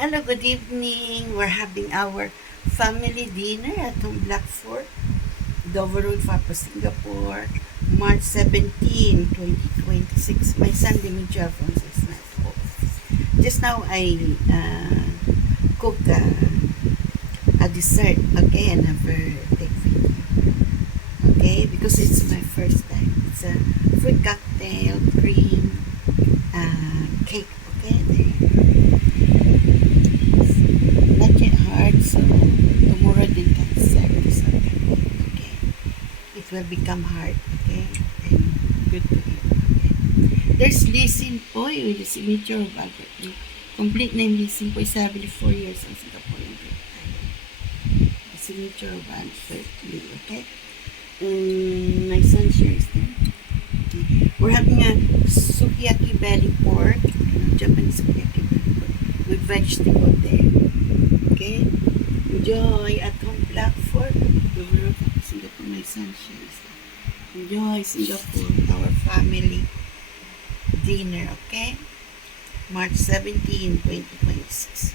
Hello, good evening. We're having our family dinner at home Blackford, Dover Road, Fapo, Singapore, March 17, 2026. My son, Dimitri Alfonso, is not home. Just now, I cooked a dessert, okay, and never take video, okay, because it's my first time. It's a fruit cocktail, cream, cake, okay, not yet hard, so tomorrow din can serve this okay. It will become hard, okay, and good to eat, okay. There's Lisin Poy with the signature of Albert Lee. Complete name Lisin Poy, 74 years in Singaporean Great Thailand. The signature of Albert Lee, okay. My son shares them. Okay. We're having a sukiyaki belly pork, Japanese sukiyaki belly pork with vegetable there. Okay? Enjoy at home Blackford. Singapore, my son shares. Enjoy Singapore, our family dinner, okay? March 17, 2026.